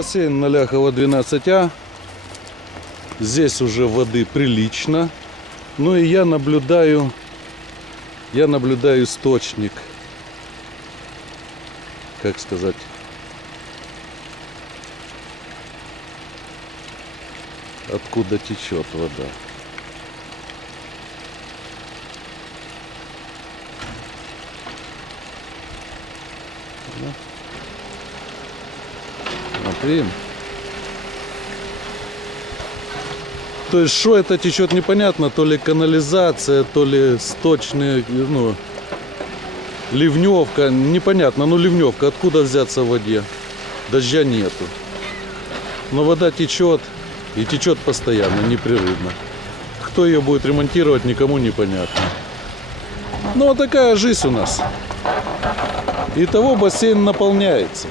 бассейн на Ляхова 12А. Здесь уже воды прилично. Ну и я наблюдаю, я наблюдаю источник, как сказать, откуда течет вода. Да. Видим. То есть, что это течет непонятно, то ли канализация, то ли сточные, ну, ливневка, непонятно, ну ливневка, откуда взяться в воде? Дождя нету. Но вода течет и течет постоянно, непрерывно. Кто ее будет ремонтировать, никому не понятно. Ну, вот такая жизнь у нас. И того бассейн наполняется.